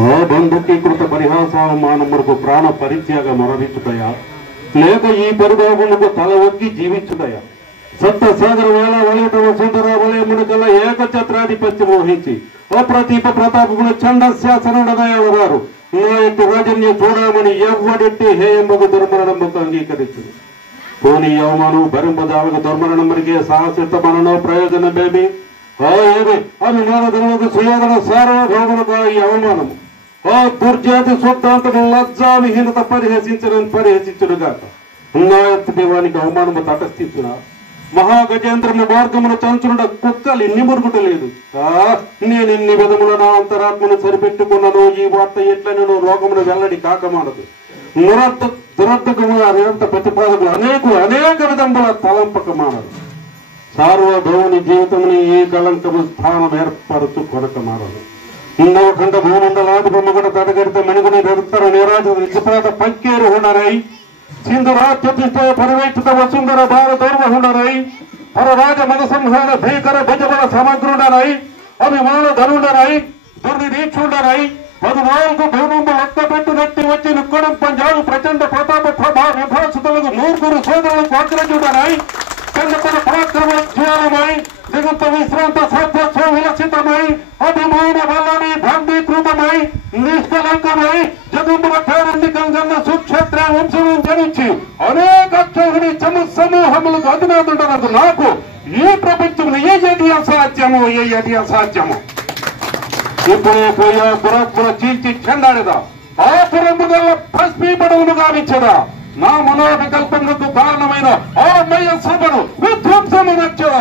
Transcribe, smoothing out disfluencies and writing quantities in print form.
ఆ బంధుకీకృత పరిహాసావమానములకు ప్రాణ పరిత్యాగ మొరవిచ్చుటయా, లేక ఈ పరిభావములకు తల ఒగ్గి జీవించుటయా? సప్త సాగర వేళ వలయట వసుంధర వలయమునకల్లా ఏకఛత్రాధిపత్యం వహించి అప్రతీప ప్రతాపమును చండశాసనుడదయాల వారు నా యొక్క రాజన్య చూడమని ఎవ్వడెట్టి హేయమ్మకు దుర్మరణముకు అంగీకరించు. పోనీ అవమానం భరింపదాలకు దుర్మరణమునికే సాహసితమనో ప్రయోజనమేమి? ఏమి అభిమాన ధర్మకు సుయోధన సార్వభౌములకు ఈ అవమానము, ఆ దుర్జాతి శుద్ధాంతము లజ్జావిహీనత పరిహసించుడుగాక. ఉన్నాయత్తి వానికి అవమానము తటస్థించున మహాగజేంద్రుని మార్గమును చంచునుడ కుక్కలు ఇన్ని మురుగుటలేదు. నేను ఇన్ని విధముల నా అంతరాత్మను సరిపెట్టుకున్నాను. ఈ వార్త ఎట్లనో లోకమును వెల్లడి కాకమానదు. దురర్థకములంత ప్రతిపాదకులు అనేక విధముల తలంపకమానదు. సార్వభౌముని జీవితముని ఈ కళంకము స్థానం ఏర్పరచు కొనకమానదు. నవఖండ భూమండలాది బొమ్మగడ తడగడిత మణిగుని నిరంతర నిరాజ నిజపాత పంకేరు హునరై సింధురాత్యతిష్ట పరివేక్షిత వసుంధర భారతోర్వహునరై పరరాజ మనసంహార భీకర భుజబల సమగ్రుడనై అభిమాన ధనుడనై దుర్నిరీక్షుడనై 14 భూములు ఒక్కబెట్టునట్టి వచ్చి నుక్కడం పంజాబు ప్రచండ ప్రతాప ప్రభా విభాసుతులకు 9 సోదరులకు అగ్రజుడనై చంద్రపద పరాక్రమోజ్వలమై దిగుత విశ్రాంత సత్వస్వ విలసితమై అభిమాన వల్లని భాండీకృతమై నిష్కలంకమై జగముల పేరందికంగా సుక్షేత్ర వంశము జనించి అనేక అక్షోహిణి సమూహములకు అధినాథుడనకు నాకు ఈ ప్రపంచంలో ఏది అసాధ్యము. ఇప్పుడే పోయా పురపుర చీల్చి చెండాడదా, ఆ పురముగల భస్మీపడవును గావించదా, నా మనోవికల్పములకు కారణమైన ఆ మయ సభను విధ్వంసము నచ్చదా.